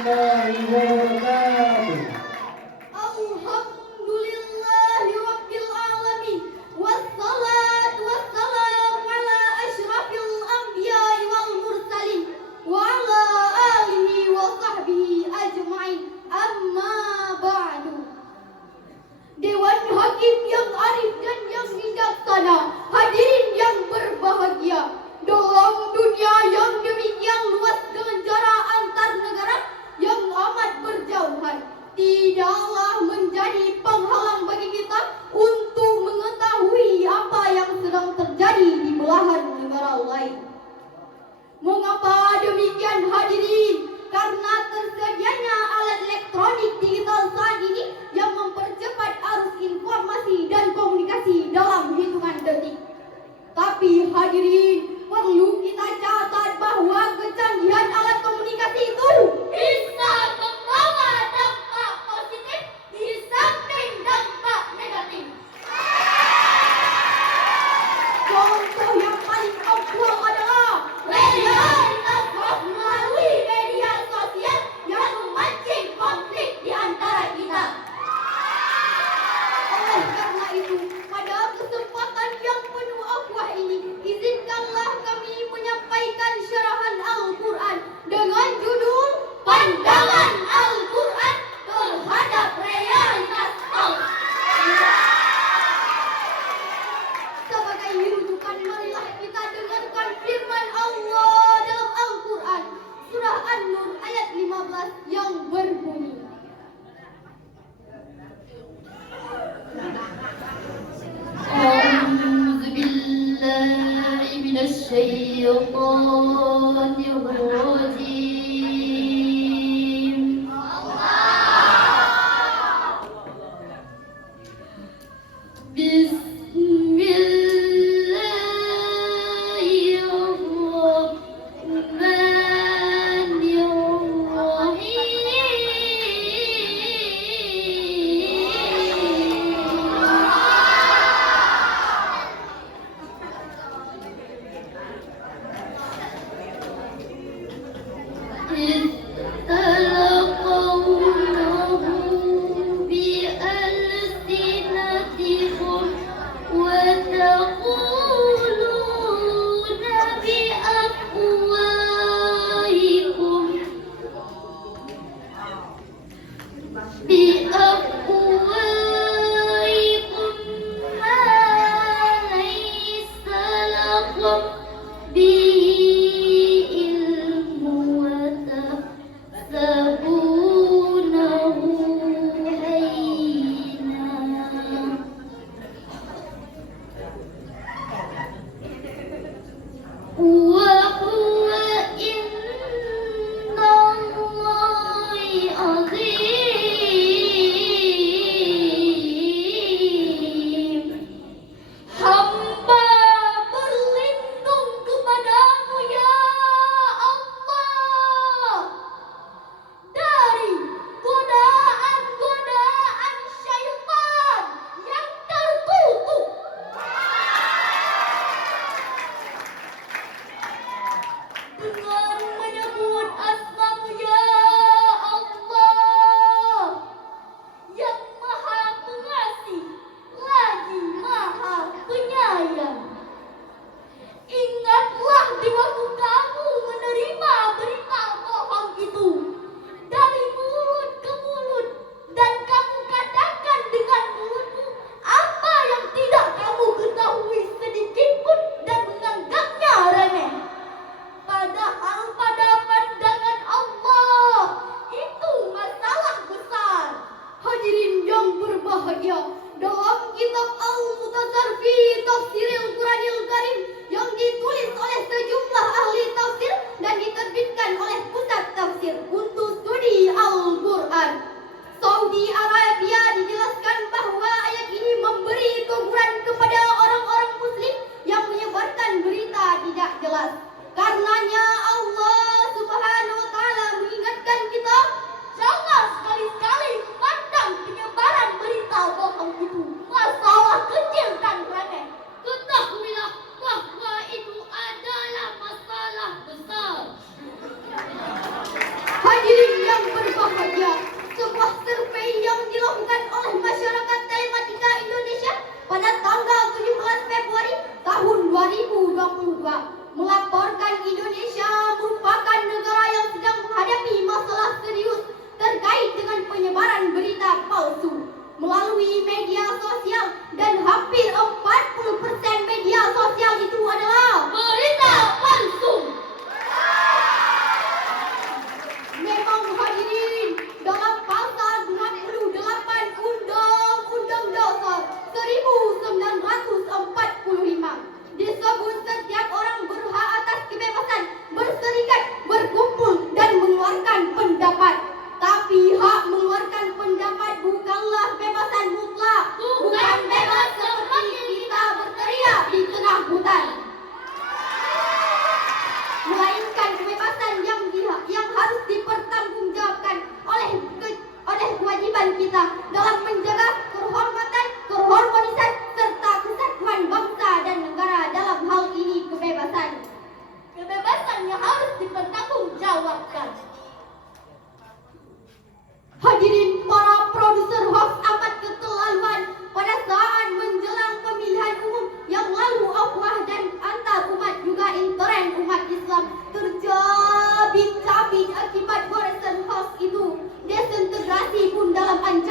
warahmatullahi wabarakatuh. Alhamdulillahi Rabbil Alamin. Wassalatu wassalamu ala asyrafil anbiya'i wal mursalin wa ala alihi wa sahbihi ajma'in. Amma ba'du. Dewan Hakim yang arif dan yang bijaksana, hadirin yang berbahagia. Dalam dunia yang demikian luas dengan jarak antar negara yang amat berjauhan, tidaklah menjadi penghalang bagi kita untuk mengetahui apa yang sedang terjadi di belahan negara lain. Mengapa demikian hadirin? Karena tersedianya alat elektronik digital saat ini yang mempercepat arus informasi dan komunikasi dalam hitungan detik. Tapi hadirin, perlu kita catat bahwa kecanggihan alat komunikasi itu bisa membawa dampak positif di samping dampak negatif. Contoh yang paling aktual adalah realitas hoax melalui media sosial yang memancing konflik di antara kita. Oleh karena itu, pada kesempatan yang penuh akwah ini, izinkanlah kami menyampaikan syarahan Al-Quran dengan judul Pandangan Al-Quran Terhadap Realitas Hoax. Sebagai rujukan, marilah kita dengarkan firman Allah dalam Al-Quran, surah An-Nur ayat 15 yang berbunyi, أعوذ بالله من الشيطان الرجيم بسم الله الرحمن الرحيم تلقونه بألسنتكم وتقولون بأفواهكم ما ليس لكم به علم وتحسبونه هينا وهو عند الله عظيم. Hamba berlindung kepadamu ya Allah dari godaan-godaan syaitan yang terkutuk. Dengan menyebut asma-Mu ya Allah yang Maha Pengasih lagi Maha Penyayang. Ingatlah di waktu kamu menerima berita bohong itu dari mulut ke mulut, dan kamu katakan dengan mulutmu apa yang tidak kamu ketahui sedikit pun dan menganggapnya remeh. Padahal pada pandangan Allah itu masalah besar. Hadirin yang berbahagia, dalam kitab Al-Mukhtasar fi Tafsiril Quranil Karim yang ditulis oleh sejumlah ahli tafsir dan diterbitkan oleh Pusat Tafsir untuk Studi Al-Quran Saudi Arabia, dijelaskan bahwa ayat ini memberi teguran kepada orang-orang muslim yang menyebarkan berita tidak jelas. Karenanya Allah Subhanahu wa taala mengingatkan kita, jangan sekali-kali memandang penyebaran berita bohong itu masalah kecil dan remeh. Ketahuilah bahwa itu adalah masalah besar. Hadirin yang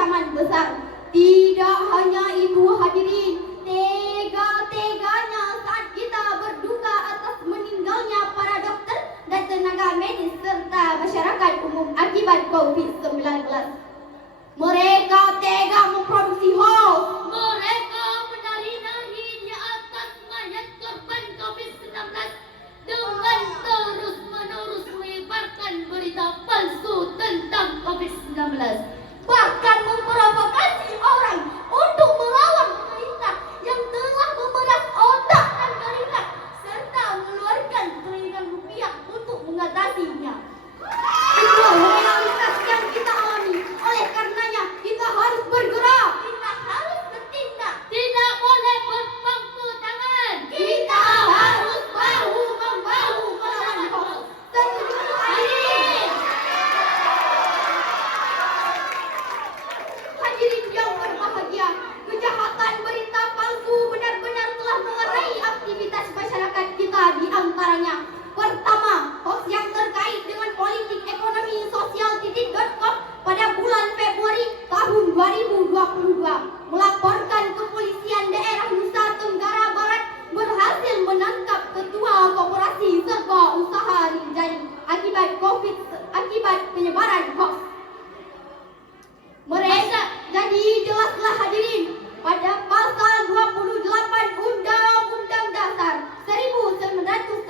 ancaman besar. Tidak hanya itu hadirin, tega-teganya saat kita berduka atas meninggalnya para dokter dan tenaga medis serta masyarakat umum akibat COVID-19. Mereka tega memproduksi hoax. Mereka menari-nari di atas mayat korban COVID-19 dengan terus-menerus menyebarkan berita palsu tentang COVID-19. Bahkan memprovokasi orang untuk melawan pemerintah yang telah memeras otak dan keringat serta mengeluarkan triliunan rupiah untuk mengatasinya. Itulah realitas yang kita alami. Oleh karenanya kita harus bergerak. Kita harus bertindak. Tidak boleh berpangku tangan. Kita harus bahu-membahu melawan hoax. Setuju hadirin? Hadirin yang berbahagia, kejahatan berita palsu benar-benar telah mengerai aktivitas masyarakat kita, di antaranya pertama, hoax yang terkait dengan politik ekonomi sosial titik.com pada bulan Februari tahun 2022 melaporkan kepolisian daerah Nusa Tenggara Barat berhasil menangkap ketua koperasi serba usaha Rinjani akibat penyebaran hoax. Mereka jadi jelaslah hadirin, pada pasal 28 Undang-Undang Dasar 1945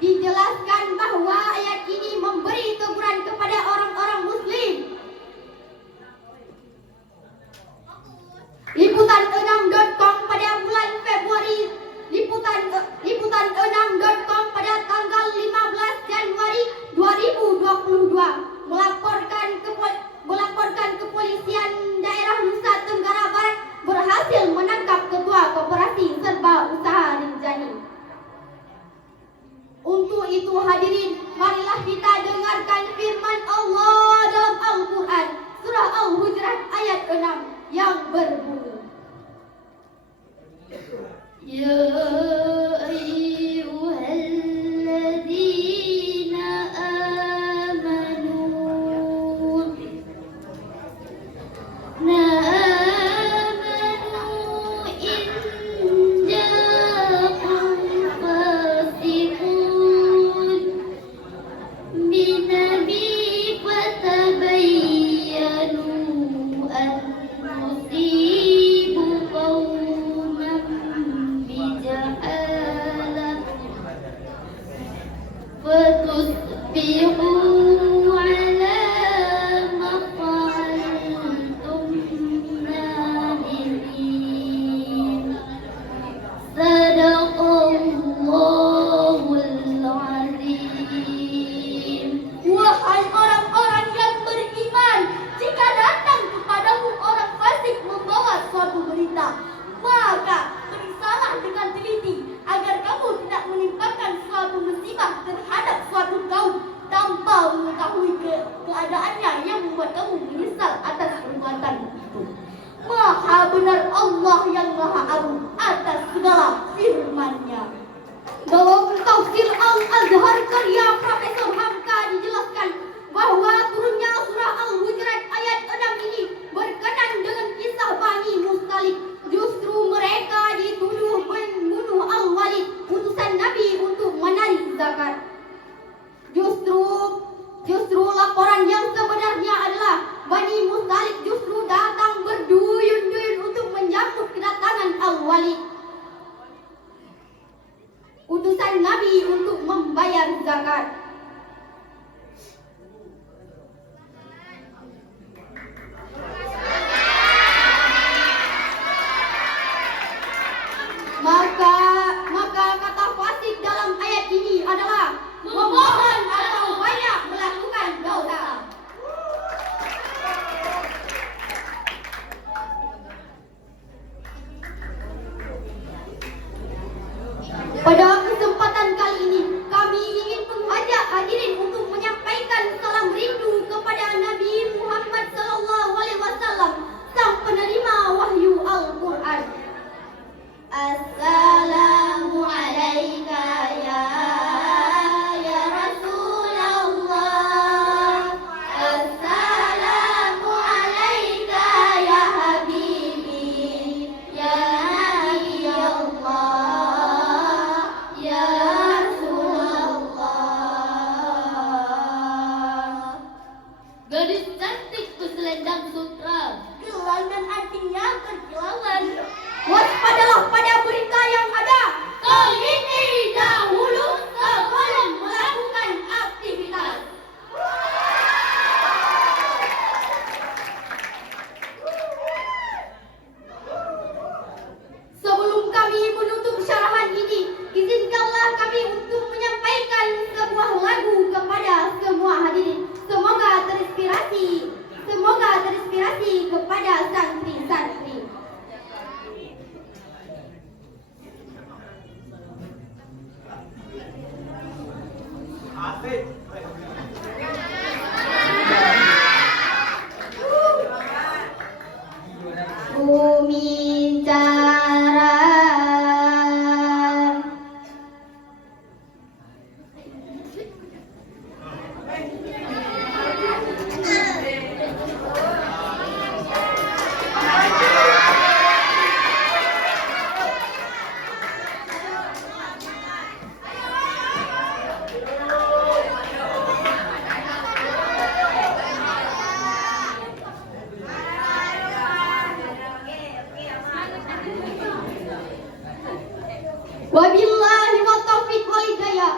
dijelaskan bahwa ayat ini memberi teguran kepada orang-orang muslim. Liputan6.com pada bulan Februari, Liputan6.com pada tanggal 15 Januari 2022 melaporkan kepolisian daerah Nusa Tenggara Barat berhasil menangkap ketua koperasi serba usaha Rinjani. Untuk itu hadirin, marilah kita dengarkan firman Allah dalam Al-Quran surah Al-Hujurat ayat 6 yang berbunyi, Ya ayyuhalladzina amanu in ja'akum fasiqun binabi fatabayyanu an tusibu qauman bijahalah fatusbihu ala ma fa'altum nadimin. Sadaqallahul azim. wahai orang-orang yang beriman, jika datang kepadamu orang fasik membawa suatu berita, maka periksalah dengan teliti agar kamu tidak menimpakan suatu musibah terhadap suatu kaum tanpa Wabillahi wa taufiq wal hidayah.